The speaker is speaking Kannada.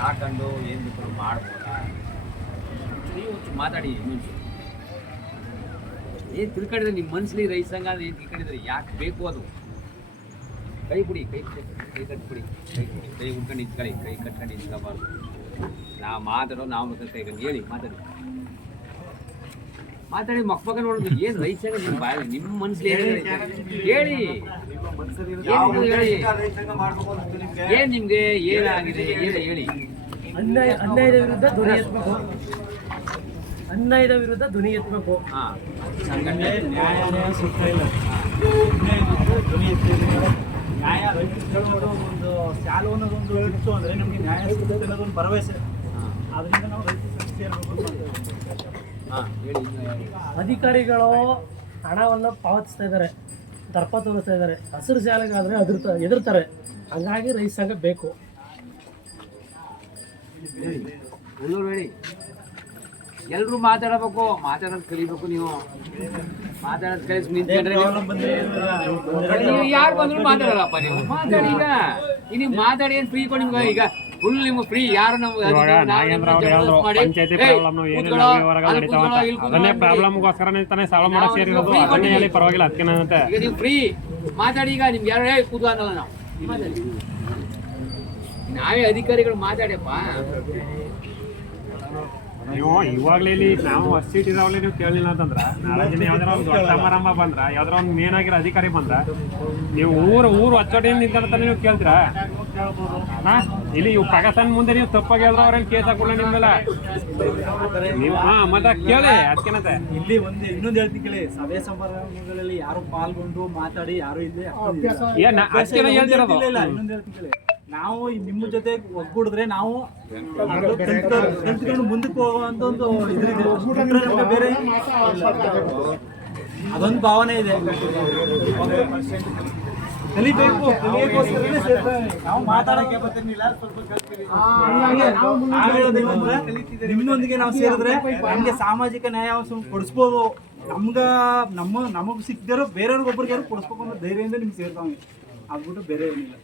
ಹಾಕೊಂಡು ಏನು ಬೇಕಾದ್ರೂ ಮಾಡ್ಬೋದಾ. ನೀವು ಮಾತಾಡಿ ಇನ್ನೊಂಚೂರು ಏನು ತಿಳ್ಕೊಂಡಿದ್ರೆ? ನಿಮ್ಮ ಮನಸ್ಸಲ್ಲಿ ರೈಸ್ ಸಂಘ ಅಂದ್ರೆ ಏನು ತಿಳ್ಕೊಂಡಿದ್ರೆ? ಯಾಕೆ ಬೇಕು ಅದು? ಕೈ ಬಿಡಿ ಕೈ ಕೈ ಕಟ್ಬಿಡಿ ಕೈ ಕೈ ಉಟ್ಕೊಂಡು ನಿಂತ್ಕೊಳ್ಳಿ, ಕೈ ಕಟ್ಕೊಂಡು ನಿಂತ್ಕೋಬಾರ್ದು. ನಾವು ಮಾತಾಡೋ ನಾವು ಕೈ ಕಂಡು ಹೇಳಿ, ಮಾತಾಡಿ. ಮಾತಾಡಿ ಮಕ್ಕಳ ನೋಡಿದ್ರು ನೋಡೋದು ಏನು ರೈತ ನಿಮ್ಮ ಬಾಯಿ ನಿಮ್ಮ ಮನಸ್ಸಲ್ಲಿ ಏನಿದೆ ಹೇಳಿ. ಏನು ಹೇಳಿ? ಏನ್ ನಿಮ್ಗೆ ಏನಾಗಿದೆ ಏನು ಹೇಳಿ ಅನ್ಯಾಯ ಅನ್ಯಾಯದ ವಿರುದ್ಧ ಧ್ವನಿ ಎತ್ತಬೇಕು. ಅನ್ಯಾಯದ ವಿರುದ್ಧ ಧ್ವನಿ ಎತ್ತಬೇಕು. ಹಾ. ಸಂಘಟನೆ ನ್ಯಾಯಾಲಯ ಸಿಗ್ತಾ ಇಲ್ಲ. ನ್ಯಾಯ ಧ್ವನಿ ಎತ್ತಿದ್ರೆ ನ್ಯಾಯ ರೈತರು ಒಂದು ಸಾಲು ಅನ್ನೋದೊಂದು ಇತ್ತು ಅಂದ್ರೆ ನಮಗೆ ನ್ಯಾಯ ಸಿಗುತ್ತೆ ಅನ್ನೋದೊಂದು ಭರವಸೆ. ಹಾ. ಅದರಿಂದ ನಾವು ರೈತ ಸಂಘ ಸೇರಬೇಕು ಅಂತ ಹಾ ಹೇಳಿ ಇನ್ನು ಹೇಳಿ. ಅಧಿಕಾರಿಗಳು ಹಣವನ್ನು ಪಾವತಿಸ್ತಾ ಇದ್ದಾರೆ. ದರ್ಪ ತೋರಿಸ್ತಾ ಇದ್ದಾರೆ. ಹಸಿರು ಶಾಲೆಗಾದ್ರೆ ಅದಿರ್ತ ಎದುರ್ತಾರೆ ಹಂಗಾಗಿ ರೈತ ಸಂಘ ಬೇಕು. ಹೇಳಿ ಎಲ್ಲರೂ ಮಾತಾಡಬೇಕು ಮಾತಾಡೋದು ಕಲಿಬೇಕು ನೀವು. ಮಾತಾಡೋದು ಕಲಿಸಿ ನಿಂತ್ಕೊಂಡ್ರೆ ನೀವು. ಯಾರು ಬಂದ್ರು ಮಾತಾಡಲ್ಲಪ್ಪ ನೀವು. ಮಾತಾಡಿ ಈಗ. ನೀವು ಮಾತಾಡಿ ಏನು ಫ್ರೀ ಕೊಡಿ ಈಗ. ಫುಲ್ ನಿಮ್ಗೆ ಫ್ರೀ ಯಾರು ನಮ್ಗೆ ಇವಾಗ ನಾಗೇಂದ್ರ ಅವ್ರು ಹೇಳಿದ್ರು ಪಂಚಾಯತಿ ಪ್ರಾಬ್ಲಮ್ ಏನೆಲ್ಲ ವ್ಯವಹಾರಗಳು ನಡೀತಾವ ಅಂತ ಅದನ್ನೇ ತಾನೇ ಮಾಡಕ್ ಸೇರಿರೋದು ಅದನ್ನೇ ಹೇಳಿ ಪರವಾಗಿಲ್ಲ ಅದಕ್ಕೇನಂತೆ ಈಗ ನೀವು ಫ್ರೀ ಮಾತಾಡಿ ಈಗ ನಿಮ್ಗೆ ಯಾರು ಹೇಳಿ ಕೂತು ಅನ್ನಲ್ಲ ನಾವು. ನಾವೇ ಅಧಿಕಾರಿಗಳು ಮಾತಾಡ್ಯಪ್ಪ ನೀವು ಇವಾಗ್ಲೇ ಇಲ್ಲಿ ನಾವು ಅಷ್ಟು ಸೀಟ್ ಇದಾವಲ್ಲಿ ನೀವು ಕೇಳಲಿಲ್ಲ ಅಂತಂದ್ರ ನಾಳೆ ದಿನ ಯಾವ್ದಾರ ಒಂದು ದೊಡ್ಡ ಸಮಾರಂಭ ಬಂದ್ರ ಯಾವ್ದಾರ ಒಂದು ಮೇನ್ ಆಗಿರೋ ಅಧಿಕಾರಿ ಬಂದ್ರ ನೀವು ಊರು ಊರು ಅಚ್ಚೋಟಿಯಿಂದ ನಿಂತಾನೆ ನೀವು ಕೇಳ್ತೀರಾ ಹಾ ಇಲ್ಲಿ ಇವು ಪ್ರಕಾಶನ್ ಮುಂದೆ ನೀವು ತಪ್ಪಾಗಿ ಹೇಳಿದ್ರೆ ಅವ್ರೇನು ಕೇಸ್ ಹಾಕೊಳ್ಳ ನಿಮ್ಮೆಲ್ಲ ನೀವು ಹಾ ಮತ್ತೆ ಕೇಳಿ ಅದಕ್ಕೇನಂತೆ ಇಲ್ಲಿ ಒಂದು ಇನ್ನೊಂದು ಹೇಳ್ತೀನಿ ಕೇಳಿ ಸಭೆ ಸಮಾರಂಭಗಳಲ್ಲಿ ಯಾರು ಪಾಲ್ಗೊಂಡು ಮಾತಾಡಿ ಯಾರು ಇಲ್ಲಿ ಹಾಕ್ಕೊಂಡಿಲ್ಲ. ಏನ್ ನಾ- ಇಲ್ಲ, ಹೇಳ್ತಿರೋದು. ಇನ್ನೊಂದು ಹೇಳ್ತೀನಿ ಕೇಳಿ ನಾವು ನಿಮ್ಮ ಜೊತೆ ಒಗ್ಗೂಡಿದ್ರೆ ನಾವು ಕಲ್ತ್ಕೊಂಡು ಮುಂದಕ್ಕೆ ಹೋಗುವಂತ ಒಂದು ಇದ್ರಿದೆ. ಬೇರೆ ಅದೊಂದು ಭಾವನೆ ಇದೆ. ಕಲಿಬೇಕು ಕಲಿಯೋಕ್ಕೋಸ್ಕರನೇ. ನಾವು ಮಾತಾಡಕ್ಕೆ ಬರ್ತಿರ್ಲಿಲ್ಲ ಸ್ವಲ್ಪ ನಾವು ನಿಮ್ಮೊಂದಿಗೆ ನಾವು ಸೇರಿದ್ರೆ ನಮ್ಗೆ ಸಾಮಾಜಿಕ ನ್ಯಾಯ ಕೊಡಿಸ್ಬೋದು. ನಮ್ಗ ನಮ್ಮ ನಮಗ್ ಸಿಕ್ಕಿದ್ರು ಬೇರೆಯವ್ರಿಗೆ ಒಬ್ರಿಗೆ ಯಾರು ಕೊಡಿಸ್ಬೇಕು ಅನ್ನೋ ಧೈರ್ಯದಿಂದ ನಿಮ್ಗೆ ಸೇರ್ತಾವೆ ಆಗ್ಬಿಟ್ಟು ಬೇರೆ ಏನಿಲ್ಲ.